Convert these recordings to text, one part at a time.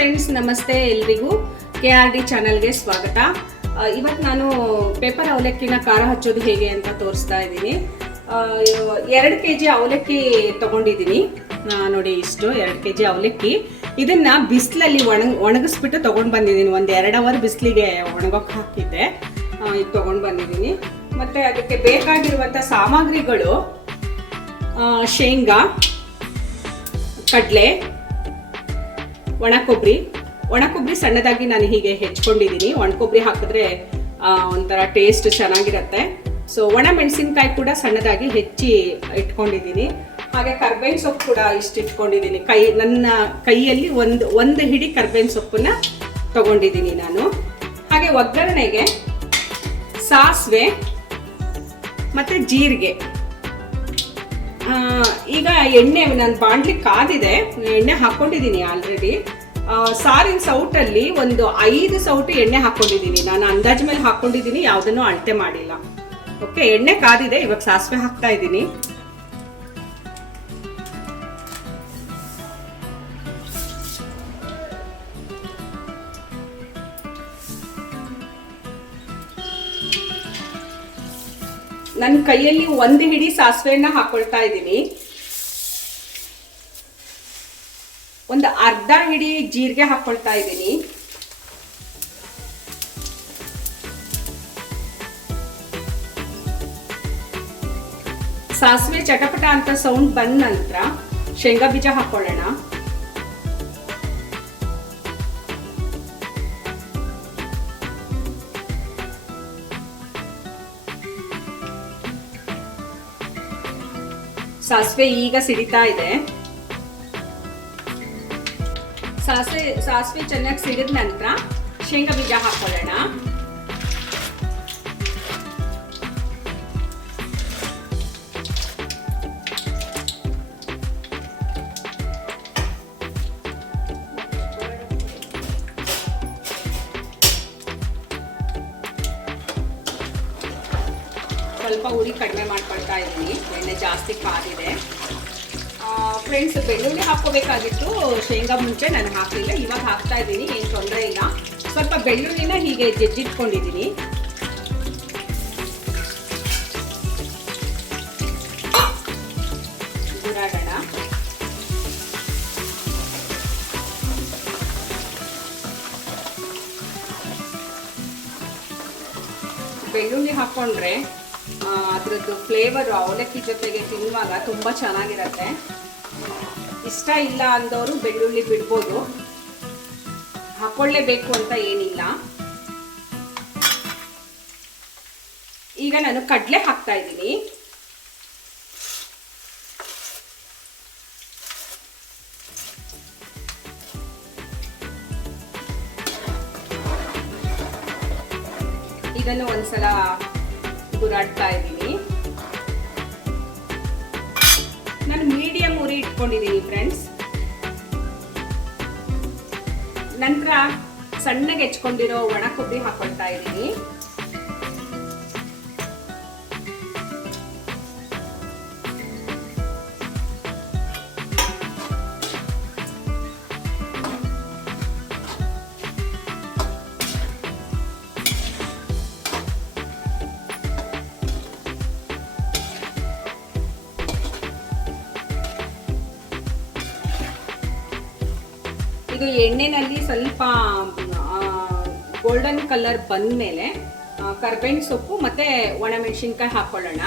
Friends, ನಮಸ್ತೆ ಎಲ್ರಿಗೂ. KRD ಚಾನಲ್ಗೆ ಸ್ವಾಗತ. ಇವತ್ತು ನಾನು ಪೇಪರ್ ಅವಲಕ್ಕಿನ ಖಾರ ಹಚ್ಚೋದು ಹೇಗೆ ಅಂತ ತೋರಿಸ್ತಾ ಇದ್ದೀನಿ. 2 kg ಅವಲಕ್ಕಿ ತಗೊಂಡಿದ್ದೀನಿ. ನೋಡಿ, ಇಷ್ಟು 2 kg ಅವಲಕ್ಕಿ. ಇದನ್ನ ಬಿಸಿಲಲ್ಲಿ ಒಣಗಿಸ್ಬಿಟ್ಟು ತಗೊಂಡು ಬಂದಿದ್ದೀನಿ. 1-2 ಅವರ್ ಬಿಸಿಲಿಗೆ ಒಣಗೋಕೆ ಹಾಕಿದ್ದೆ. ಇದು ತಗೊಂಡು ಬಂದಿದ್ದೀನಿ. ಮತ್ತು ಅದಕ್ಕೆ ಬೇಕಾಗಿರುವಂಥ ಸಾಮಗ್ರಿಗಳು ಶೇಂಗಾ, ಕಡಲೆ, ಒಣ ಕೊಬ್ಬರಿ ಸಣ್ಣದಾಗಿ ನಾನು ಹೀಗೆ ಹೆಚ್ಕೊಂಡಿದ್ದೀನಿ. ಒಣ ಕೊಬ್ಬರಿ ಹಾಕಿದ್ರೆ ಒಂಥರ ಟೇಸ್ಟ್ ಚೆನ್ನಾಗಿರುತ್ತೆ. ಸೊ ಒಣ ಮೆಣಸಿನ್ಕಾಯಿ ಕೂಡ ಸಣ್ಣದಾಗಿ ಹೆಚ್ಚಿ ಇಟ್ಕೊಂಡಿದ್ದೀನಿ. ಹಾಗೆ ಕರ್ಬೇವಿನ ಸೊಪ್ಪು ಕೂಡ ಇಷ್ಟು ಇಟ್ಕೊಂಡಿದ್ದೀನಿ. ನನ್ನ ಕೈಯಲ್ಲಿ ಒಂದು ಹಿಡಿ ಕರ್ಬೇವಿನ ಸೊಪ್ಪನ್ನ ತಗೊಂಡಿದ್ದೀನಿ ನಾನು. ಹಾಗೆ ಒಗ್ಗರಣೆಗೆ ಸಾಸಿವೆ ಮತ್ತು ಜೀರಿಗೆ. ಈಗ ಎಣ್ಣೆ ನಾನು ಬಾಣಲಿ ಕಾದಿದೆ, ಎಣ್ಣೆ ಹಾಕ್ಕೊಂಡಿದ್ದೀನಿ ಆಲ್ರೆಡಿ. ಸಾರಿನ ಸೌಟಲ್ಲಿ ಒಂದು 5 ಸೌಟು ಎಣ್ಣೆ ಹಾಕ್ಕೊಂಡಿದ್ದೀನಿ. ನಾನು ಅಂದಾಜು ಮೇಲೆ ಹಾಕ್ಕೊಂಡಿದ್ದೀನಿ, ಯಾವುದನ್ನು ಅಳತೆ ಮಾಡಿಲ್ಲ. ಓಕೆ, ಎಣ್ಣೆ ಕಾದಿದೆ. ಇವಾಗ ಸಾಸಿವೆ ಹಾಕ್ತಾ ಇದ್ದೀನಿ. ನನ್ನ ಕೈಯಲ್ಲಿ 1 ಹಿಡಿ ಸಾಸಿವೆಯನ್ನ ಹಾಕೊಳ್ತಾ ಇದ್ದೀನಿ. ಒಂದು ಅರ್ಧ ಹಿಡಿ ಜೀರಿಗೆ ಹಾಕೊಳ್ತಾ ಇದ್ದೀನಿ. ಸಾಸಿವೆ ಚಟಪಟ ಅಂತ ಸೌಂಡ್ ಬಂದ ನಂತರ ಶೇಂಗಾ ಬೀಜ ಹಾಕೊಳ್ಳೋಣ. ಸಾಸಿವೆ ಈಗ ಸಿಡಿತಾ ಇದೆ. ಸಾಸಿವೆ ಚೆನ್ನಾಗಿ ಸಿಡಿದ ನಂತರ ಶೇಂಗಾ ಬೀಜ ಹಾಕೊಳ್ಳೋಣ. ಸ್ವಲ್ಪ ಉರಿ ಕಡಿಮೆ ಮಾಡ್ಕೊಳ್ತಾ ಇದ್ದೀನಿ, ಎಣ್ಣೆ ಜಾಸ್ತಿ ಕಾದಿದೆ. ಫ್ರೆಂಡ್ಸ್, ಬೆಳ್ಳುಳ್ಳಿ ಹಾಕೋಬೇಕಾಗಿತ್ತು, ಶೇಂಗಾ ಮುಂಚೆ ನಾನು ಹಾಕಲಿಲ್ಲ. ಇವಾಗ ಹಾಕ್ತಾ ಇದ್ದೀನಿ, ಏನು ತೊಂದರೆ ಇಲ್ಲ. ಸ್ವಲ್ಪ ಬೆಳ್ಳುಳ್ಳಿನ ಹೀಗೆ ಜಜ್ಜಿಟ್ಕೊಂಡಿದ್ದೀನಿ. ಗುರಾಡೋಣ. ಬೆಳ್ಳುಳ್ಳಿ ಹಾಕ್ಕೊಂಡ್ರೆ ಅದರದ್ದು ಫ್ಲೇವರು ಅವಲಕ್ಕಿ ಜೊತೆಗೆ ತಿನ್ನುವಾಗ ತುಂಬ ಚೆನ್ನಾಗಿರುತ್ತೆ. ಇಷ್ಟ ಇಲ್ಲ ಅಂದವರು ಬೆಳ್ಳುಳ್ಳಿ ಬಿಡ್ಬೋದು, ಹಾಕೊಳ್ಳೇಬೇಕು ಅಂತ ಏನಿಲ್ಲ. ಈಗ ನಾನು ಕಡಲೆ ಹಾಕ್ತಾ ಇದ್ದೀನಿ. ಇದನ್ನು ಒಂದ್ಸಲ ಗುರಾಡ್ತಾ ಇದ್ದೀನಿ. ನಾನು ಮೀಡಿಯಂ ಉರಿ ಇಟ್ಕೊಂಡಿದ್ದೀನಿ ಫ್ರೆಂಡ್ಸ್. ನಂತರ ಸಣ್ಣಗೆ ಹೆಚ್ಕೊಂಡಿರೋ ಒಣ ಕೊಬ್ಬರಿ ಹಾಕೊಳ್ತಾ ಇದ್ದೀನಿ. ಇದು ಎಣ್ಣೆನಲ್ಲಿ ಸ್ವಲ್ಪ ಗೋಲ್ಡನ್ ಕಲರ್ ಬಂದ ಮೇಲೆ ಕರ್ಬೇವಿನ ಸೊಪ್ಪು ಮತ್ತೆ ಒಣ ಮೆಣಸಿನ್ಕಾಯಿ ಹಾಕೊಳ್ಳೋಣ.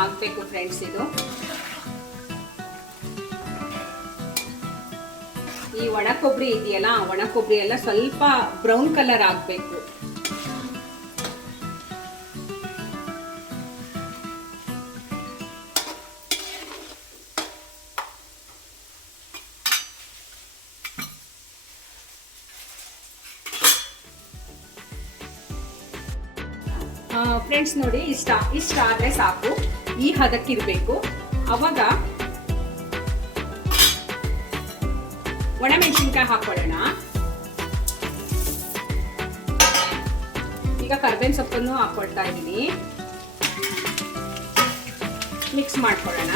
ಆಗಬೇಕು ಫ್ರೆಂಡ್ಸ್. ಇದು ಈ ಒಣ ಕೊಬ್ಬರಿ ಇದೆಯಲ್ಲ, ಒಣ ಕೊಬ್ಬರಿ ಎಲ್ಲ ಸ್ವಲ್ಪ ಬ್ರೌನ್ ಕಲರ್ ಆಗಬೇಕು. ಫ್ರೆಂಡ್ಸ್ ನೋಡಿ, ಇಷ್ಟ ಆದರೆ ಸಾಕು. ಈ ಹದಕ್ಕಿರಬೇಕು. ಅವಾಗ ಒಣಮೆಣಸಿನ್ಕಾಯಿ ಹಾಕೊಳ್ಳೋಣ. ಈಗ ಕರ್ಬೇವಿನ ಸೊಪ್ಪನ್ನು ಹಾಕೊಳ್ತಾ ಇದ್ದೀನಿ. ಮಿಕ್ಸ್ ಮಾಡ್ಕೊಳ್ಳೋಣ.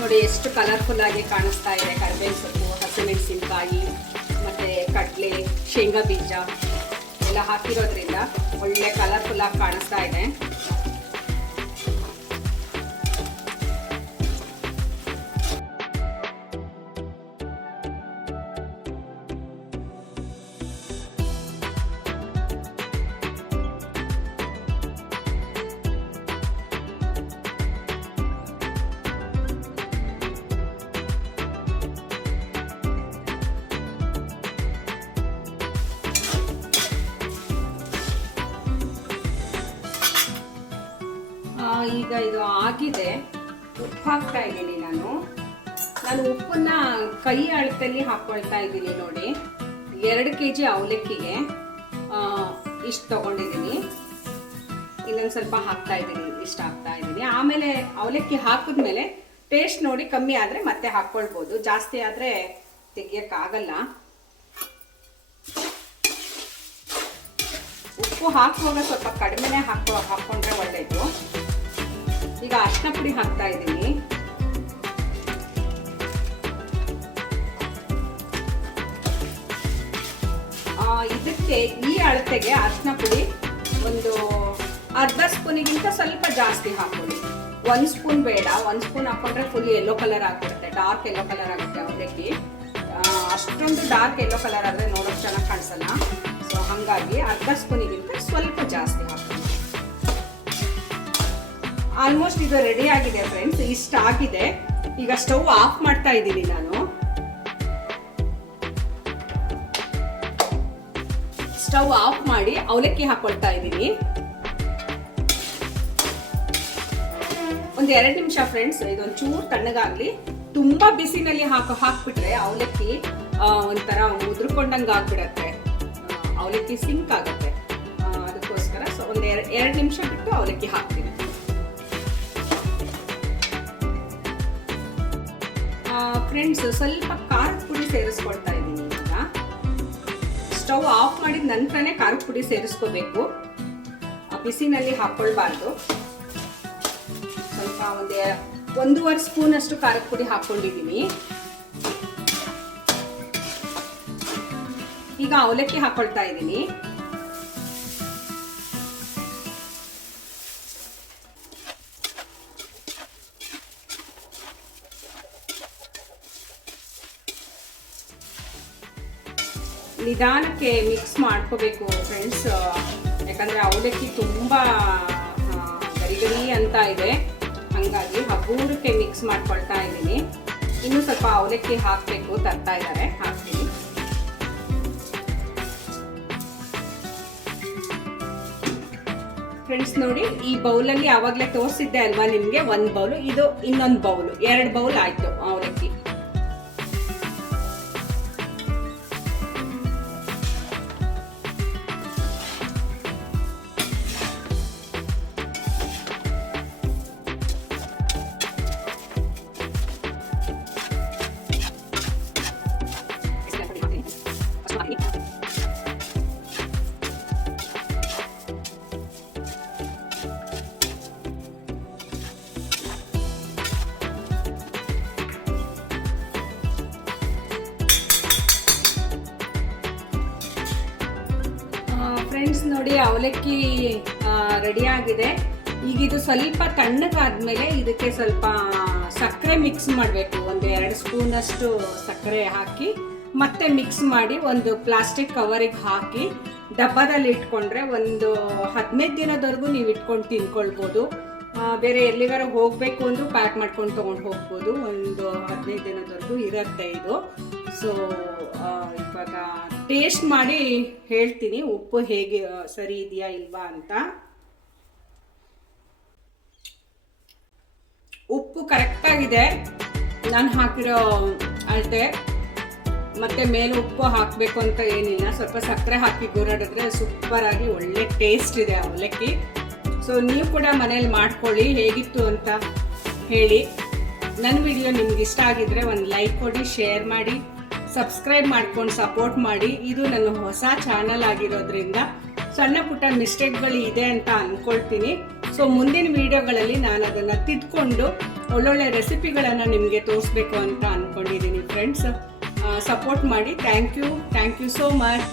ನೋಡಿ ಎಷ್ಟು ಕಲರ್ಫುಲ್ ಆಗಿ ಕಾಣಿಸ್ತಾ ಇದೆ. ಕರಿಬೇವಿನ ಸೊಪ್ಪು, ಹಸಿಮೆಣಸಿನಕಾಯಿ ಮತ್ತು ಕಡಲೆ, ಶೇಂಗಾ ಬೀಜ ಎಲ್ಲ ಹಾಕಿರೋದ್ರಿಂದ ಒಳ್ಳೆ ಕಲರ್ಫುಲ್ ಆಗಿ ಕಾಣಿಸ್ತಾ ಇದೆ. ಈಗ ಇದು ಆಗಿದೆ. ಉಪ್ಪು ಹಾಕ್ತಾ ಇದ್ದೀನಿ. ನಾನು ಉಪ್ಪನ್ನ ಕೈ ಅಳತೆಯಲ್ಲಿ ಹಾಕ್ಕೊಳ್ತಾ ಇದ್ದೀನಿ. ನೋಡಿ 2 kg ಅವಲಕ್ಕಿಗೆ ಇಷ್ಟು ತಗೊಂಡಿದ್ದೀನಿ. ಇನ್ನೊಂದು ಸ್ವಲ್ಪ ಹಾಕ್ತಾ ಇದ್ದೀನಿ. ಇಷ್ಟು ಹಾಕ್ತಾ ಇದ್ದೀನಿ. ಆಮೇಲೆ ಅವಲಕ್ಕಿ ಹಾಕಿದ್ಮೇಲೆ ಟೇಸ್ಟ್ ನೋಡಿ ಕಮ್ಮಿ ಆದರೆ ಮತ್ತೆ ಹಾಕ್ಕೊಳ್ಬೋದು. ಜಾಸ್ತಿ ಆದರೆ ತೆಗಿಯೋಕ್ಕಾಗಲ್ಲ. ಉಪ್ಪು ಹಾಕುವಾಗ ಸ್ವಲ್ಪ ಕಡಿಮೆನೇ ಹಾಕ್ಕೊಂಡ್ರೆ ಒಳ್ಳೆಯದು. ಈಗ ಅರಿಶಿನ ಪುಡಿ ಹಾಕ್ತಾ ಇದ್ದೀನಿ. ಇದಕ್ಕೆ ಈ ಅಳತೆಗೆ ಅರಿಶಿನ ಪುಡಿ ಒಂದು ಅರ್ಧ ಸ್ಪೂನಿಗಿಂತ ಸ್ವಲ್ಪ ಜಾಸ್ತಿ ಹಾಕೊಳ್ಳಿ. 1 ಸ್ಪೂನ್ ಬೇಡ. 1 ಸ್ಪೂನ್ ಹಾಕೊಂಡ್ರೆ ಫುಲ್ ಯೆಲ್ಲೋ ಕಲರ್ ಆಗಿಬಿಡುತ್ತೆ. ಡಾರ್ಕ್ ಯೆಲ್ಲೋ ಕಲರ್ ಆಗುತ್ತೆ ಅವಲಕ್ಕಿ. ಅಷ್ಟೊಂದು ಡಾರ್ಕ್ ಯೆಲ್ಲೋ ಕಲರ್ ಆದರೆ ನೋಡೋಕೆ ಚೆನ್ನಾಗಿ ಕಾಣಿಸಲ್ಲ. ಸೊ ಹಾಗಾಗಿ ಅರ್ಧ ಸ್ಪೂನಿಗಿಂತ ಸ್ವಲ್ಪ ಜಾಸ್ತಿ ಹಾಕೊಳ್ಳಿ. ಆಲ್ಮೋಸ್ಟ್ ಇದು ರೆಡಿ ಆಗಿದೆ ಫ್ರೆಂಡ್ಸ್. ಇಷ್ಟ ಆಗಿದೆ. ಈಗ ಸ್ಟವ್ ಆಫ್ ಮಾಡ್ತಾ ಇದ್ದೀನಿ. ನಾನು ಸ್ಟವ್ ಆಫ್ ಮಾಡಿ ಅವಲಕ್ಕಿ ಹಾಕೊಳ್ತಾ ಇದ್ದೀನಿ. ಒಂದು 2 ನಿಮಿಷ ಫ್ರೆಂಡ್ಸ್ ಇದೊಂದು ಚೂರು ತಣ್ಣಗಾಗ್ಲಿ. ತುಂಬಾ ಬಿಸಿನಲ್ಲಿ ಹಾಕ್ಬಿಟ್ರೆ ಅವಲಕ್ಕಿ ಒಂಥರ ಉದುರ್ಕೊಂಡಂಗೆ ಆಗ್ಬಿಡತ್ತೆ. ಅವಲಕ್ಕಿ ಸಿಂಕ್ ಆಗುತ್ತೆ. ಅದಕ್ಕೋಸ್ಕರ ಸೊ ಒಂದು 2 ನಿಮಿಷ ಬಿಟ್ಟು ಅವಲಕ್ಕಿ ಹಾಕ್ತೀನಿ. ಫ್ರೆಂಡ್ಸ್ ಸ್ವಲ್ಪ ಖಾರದ ಪುಡಿ ಸೇರಿಸ್ಕೊಳ್ತಾ ಇದ್ದೀನಿ. ಈಗ ಸ್ಟವ್ ಆಫ್ ಮಾಡಿದ ನಂತರನೇ ಖಾರದ ಪುಡಿ ಸೇರಿಸ್ಕೋಬೇಕು. ಬಿಸಿನಲ್ಲಿ ಹಾಕ್ಕೊಳ್ಬಾರ್ದು. ಸ್ವಲ್ಪ 1.5 ಸ್ಪೂನ್ ಅಷ್ಟು ಖಾರದ ಪುಡಿ ಹಾಕ್ಕೊಂಡಿದ್ದೀನಿ. ಈಗ ಅವಲಕ್ಕಿ ಹಾಕೊಳ್ತಾ ಇದ್ದೀನಿ. ನಿಧಾನಕ್ಕೆ ಮಿಕ್ಸ್ ಮಾಡ್ಕೋಬೇಕು ಫ್ರೆಂಡ್ಸ್. ಯಾಕಂದರೆ ಅವಲಕ್ಕಿ ತುಂಬ ಗರಿ ಅಂತ ಇದೆ. ಹಾಗಾಗಿ ಹಗುರಕ್ಕೆ ಮಿಕ್ಸ್ ಮಾಡ್ಕೊಳ್ತಾ ಇದ್ದೀನಿ. ಇನ್ನೂ ಸ್ವಲ್ಪ ಅವಲಕ್ಕಿ ಹಾಕಬೇಕು. ತರ್ತಾ ಇದ್ದಾರೆ, ಹಾಕ್ತೀನಿ. ಫ್ರೆಂಡ್ಸ್ ನೋಡಿ, ಈ ಬೌಲಲ್ಲಿ ಆವಾಗಲೇ ತೋರಿಸಿದ್ದೆ ಅಲ್ವಾ ನಿಮಗೆ 1 ಬೌಲು. ಇದು ಇನ್ನೊಂದು ಬೌಲು, 2 ಬೌಲ್ ಆಯಿತು ಅವಲಕ್ಕಿ. ಫ್ರೆಂಡ್ಸ್ ನೋಡಿ, ಅವಲಕ್ಕಿ ರೆಡಿ ಆಗಿದೆ. ಈಗ ಇದು ಸ್ವಲ್ಪ ತಣ್ಣಗಾದ್ಮೇಲೆ ಇದಕ್ಕೆ ಸ್ವಲ್ಪ ಸಕ್ಕರೆ ಮಿಕ್ಸ್ ಮಾಡಬೇಕು. ಒಂದು 2 ಸ್ಪೂನಷ್ಟು ಸಕ್ಕರೆ ಹಾಕಿ ಮತ್ತೆ ಮಿಕ್ಸ್ ಮಾಡಿ ಒಂದು ಪ್ಲಾಸ್ಟಿಕ್ ಕವರಿಗೆ ಹಾಕಿ ಡಬ್ಬದಲ್ಲಿ ಇಟ್ಕೊಂಡ್ರೆ ಒಂದು 15 ದಿನದವರೆಗೂ ನೀವು ಇಟ್ಕೊಂಡು ತಿನ್ಕೊಳ್ಬೋದು. ಬೇರೆ ಎಲ್ಲಿಗಾರ ಹೋಗಬೇಕು ಅಂದರೂ ಪ್ಯಾಕ್ ಮಾಡ್ಕೊಂಡು ತೊಗೊಂಡು ಹೋಗ್ಬೋದು. ಒಂದು 15 ದಿನದವರೆಗೂ ಇರುತ್ತೆ ಇದು. ಸೊ ಇವಾಗ ಟೇಸ್ಟ್ ಮಾಡಿ ಹೇಳ್ತೀನಿ ಉಪ್ಪು ಹೇಗೆ ಸರಿ ಇದೆಯಾ ಇಲ್ವಾ ಅಂತ. ಉಪ್ಪು ಕರೆಕ್ಟಾಗಿದೆ. ನಾನು ಹಾಕಿರೋ ಅಳತೆ ಮತ್ತು ಮೇಲೆ ಉಪ್ಪು ಹಾಕಬೇಕು ಅಂತ ಏನಿಲ್ಲ. ಸ್ವಲ್ಪ ಸಕ್ಕರೆ ಹಾಕಿ ಗೂರಾಡಿದ್ರೆ ಸೂಪರಾಗಿ ಒಳ್ಳೆ ಟೇಸ್ಟ್ ಇದೆ ಅವಲಕ್ಕಿ. ಸೊ ನೀವು ಕೂಡ ಮನೇಲಿ ಮಾಡ್ಕೊಳ್ಳಿ, ಹೇಗಿತ್ತು ಅಂತ ಹೇಳಿ. ನನ್ನ ವಿಡಿಯೋ ನಿಮ್ಗೆ ಇಷ್ಟ ಆಗಿದ್ರೆ ಒಂದು ಲೈಕ್ ಕೊಡಿ, ಶೇರ್ ಮಾಡಿ, ಸಬ್ಸ್ಕ್ರೈಬ್ ಮಾಡ್ಕೊಂಡು ಸಪೋರ್ಟ್ ಮಾಡಿ. ಇದು ನನ್ನ ಹೊಸ ಚಾನಲ್ ಆಗಿರೋದ್ರಿಂದ ಸಣ್ಣ ಪುಟ್ಟ ಮಿಸ್ಟೇಕ್ಗಳು ಇದೆ ಅಂತ ಅಂದ್ಕೊಳ್ತೀನಿ. ಸೊ ಮುಂದಿನ ವಿಡಿಯೋಗಳಲ್ಲಿ ನಾನು ಅದನ್ನು ತಿದ್ಕೊಂಡು ಒಳ್ಳೊಳ್ಳೆ ರೆಸಿಪಿಗಳನ್ನು ನಿಮಗೆ ತೋರಿಸ್ಬೇಕು ಅಂತ ಅಂದ್ಕೊಂಡಿದ್ದೀನಿ ಫ್ರೆಂಡ್ಸ್. ಸಪೋರ್ಟ್ ಮಾಡಿ. Thank you so much.